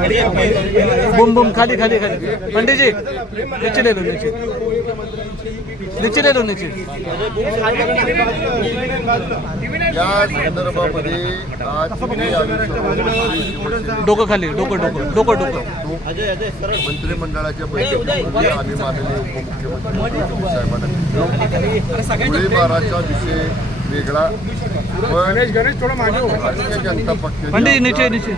बुम बुम खाली खाली खाली. पंडित जी नीचे ले लो नीचे नीचे ले लो नीचे या संदर्भामध्ये आज मी आम्ही डोकं खाली डोकं डोकं डोकं डोकं. मंत्रिमंडळाच्या बैठकीमध्ये आम्ही माननीय उपमुख्यमंत्री साहेबांना गोळीबाराचा विषय वेगळा पण भारतीय जनता पक्षाच्या पंडित जी नीचे नीचे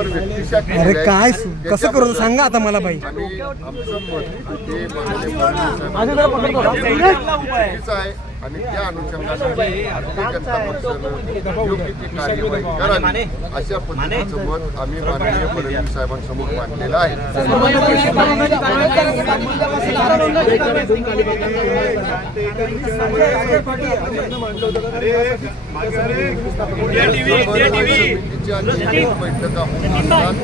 अरे. काय कसं करू सांगा आता मला बाई. आणि आमचं मत ते माननीय फडणवीस चुकीचं आहे. आणि त्या अनुषंगाने भारतीय जनता पक्षानं योग्य ती कार्यवाही करावी. अशा पद्धतीचं मत आम्ही माननीय फडणवीस साहेबांसमोर मांडलेलं आहे. समितीच्या नेहमी बैठका होत असतात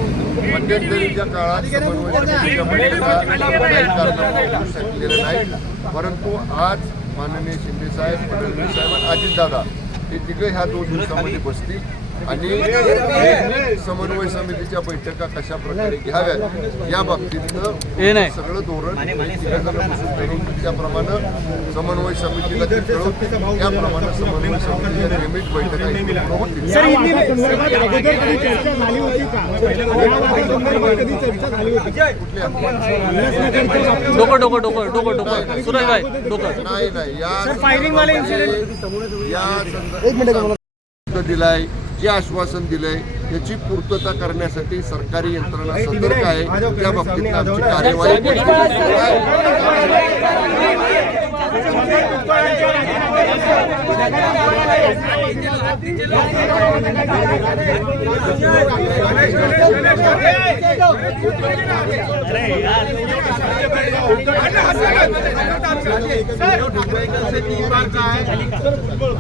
मध्यंतरीच्या काळात समन्वय समितीच्या बैठका काही कारणामुळे होऊ शकलेल्या नाहीत परंतु आज माननीय शिंदे साहेब फडणवीस साहेब आणि अजितदादा हे तिघे ह्या दोन दिवसामध्ये बसतील. आणि समन्वय समितीच्या बैठका कशा प्रकारे घ्याव्यात या बाबतीतलं हे नाही. सगळं धोरण त्याप्रमाणे समन्वय समितीला त्याप्रमाणे समन्वय समितीच्या नियमित बैठका डोकं डोकं डोकं डोकं नाही नाही. या firing वाले संदर्भामध्ये या संदर्भात दिलाय. जे आश्वासन दिलंय त्याची पूर्तता करण्यासाठी सरकारी यंत्रणा सतर्क आहे त्या बाबतीत आमची कार्यवाही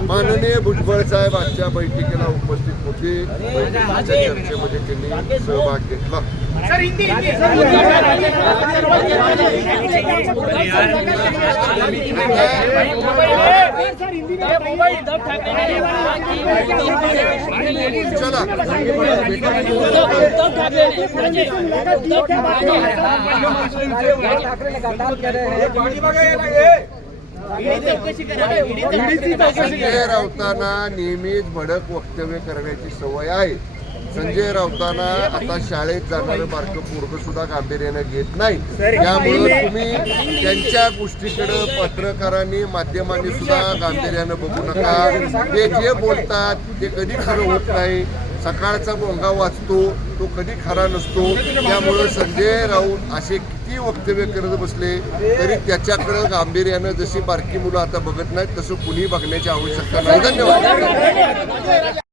माननीय भुजबळ साहेब आजच्या बैठकीला उपस्थित होते. बैठकीच्या चर्चेमध्ये त्यांनी सहभाग घेतला. चला राऊतांना नेहमीच भडक वक्तव्य करण्याची सवय आहे. संजय राऊतांना आता शाळेत जाणारं बारकं पोरग सुद्धा गांभीर्यानं घेत नाही. त्यामुळे तुम्ही त्यांच्या गोष्टीकडे पत्रकारांनी माध्यमांनी सुद्धा गांभीर्यानं बघू नका. ते जे बोलतात ते कधी खरं होत नाही. सकाळचा भोंगा वाचतो तो कधी खरा नसतो. त्यामुळं संजय राऊत असे किती वक्तव्य करत बसले तरी त्याच्याकडं गांभीर्यानं जशी बारकी मुलं आता बघत नाहीत तसं कुणी बघण्याची आवश्यकता नाही. धन्यवाद.